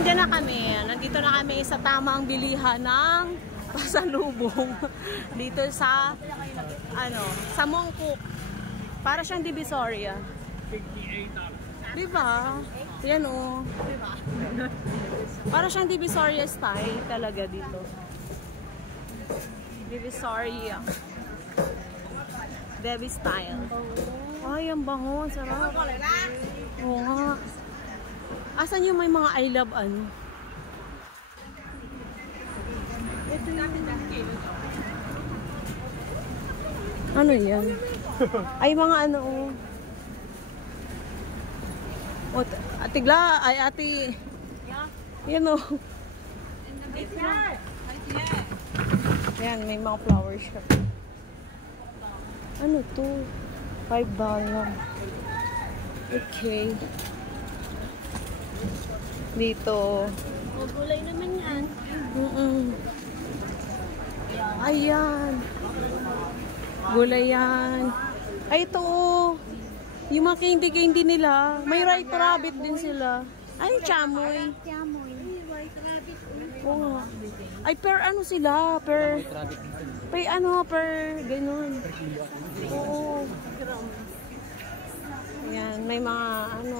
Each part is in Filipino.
Nandiyan na kami. Nandito na kami sa tamang bilihan ng pasalubong dito sa sa Mongkok. Para siyang Divisoria. Diba? Yan o. Diba? Para siyang Divisoria style talaga dito. Divisoria. Devi style. Ay, ang bango. Sarap. Oo nga. Asan yung may mga I love ano? Ito yung... Ano yan? Ay, mga ano o. Atigla, ay ati. Yan o. Yan, may mga flower shop. Ano to? $5. Okay. Dito. Gulay naman yan. Ayan. Gulay yan. Ay, ito oh. Yung mga candy nila. May White Rabbit din sila. Ay, chamoy. Chamoy. White Rabbit. Oo. Ay, per ano sila? Per ano? Per ganun. Oo. Ayan, may mga ano.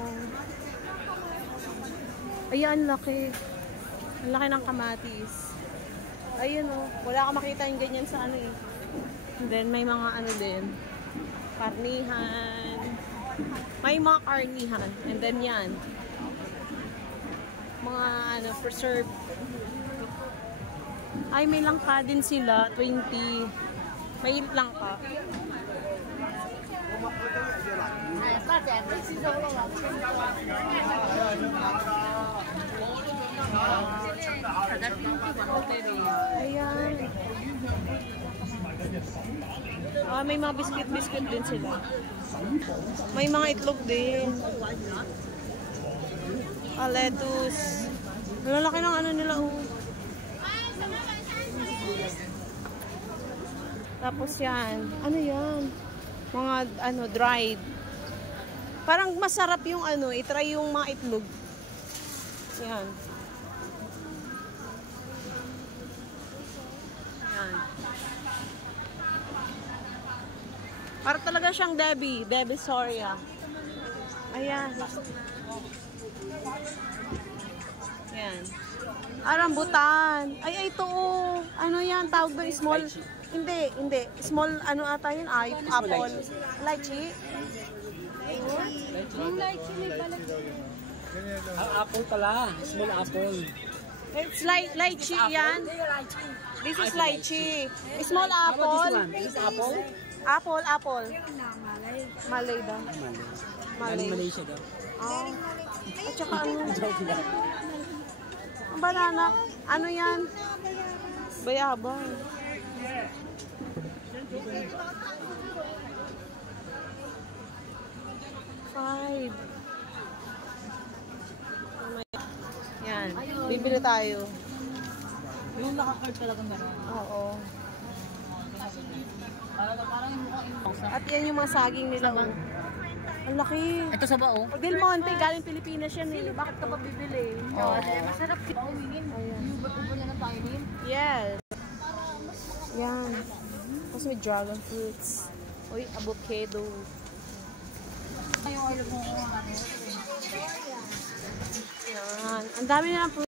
Ayan, laki. Ang laki ng kamatis. Ayan o. Wala ka makita yung ganyan sa ano eh. And then, may mga ano din. Karnihan. May mga karnihan. And then yan. Mga ano, preserve. Ay, may langka din sila. 20. May langka. Ayan. Ah, may mga biscuit din sila. May mga itlog din. Ah, lettuce. Ang laki ng ano nila oh. Tapos yan. Ano yan? Mga ano, dried. Parang masarap yung ano, itry yung mga itlog. Yan. Yan. Para talaga siyang Divisoria. Ayan. Yan. Rambutan. Ay, ito oh. Ano yan? Tawag ba small? Hindi. Small, ano ata yun? Ay, apple. Lychee? Yung lychee may balag. Apple pala. Small apple. It's lychee yan. This is lychee. Small apple. This is apple? Apple. Malay daw. Malay. Malaysia daw. At saka ano? Ang banana. Ano yan? Bayabang. $5. Yan. Bibili tayo. Yung naka-card talaga meron. Oo. Parang At yan yung mga saging nila. Ang laki. ito sa bao. Del Monte, galing Pilipinas yan eh. Bakit ka pa bibili? Oo. Masarap ito. Yung ba't na tayo rin? Yes. Yan. Tapos may dragon fruits. Uy, avocado. Yung alam mo. Yan. Ang dami na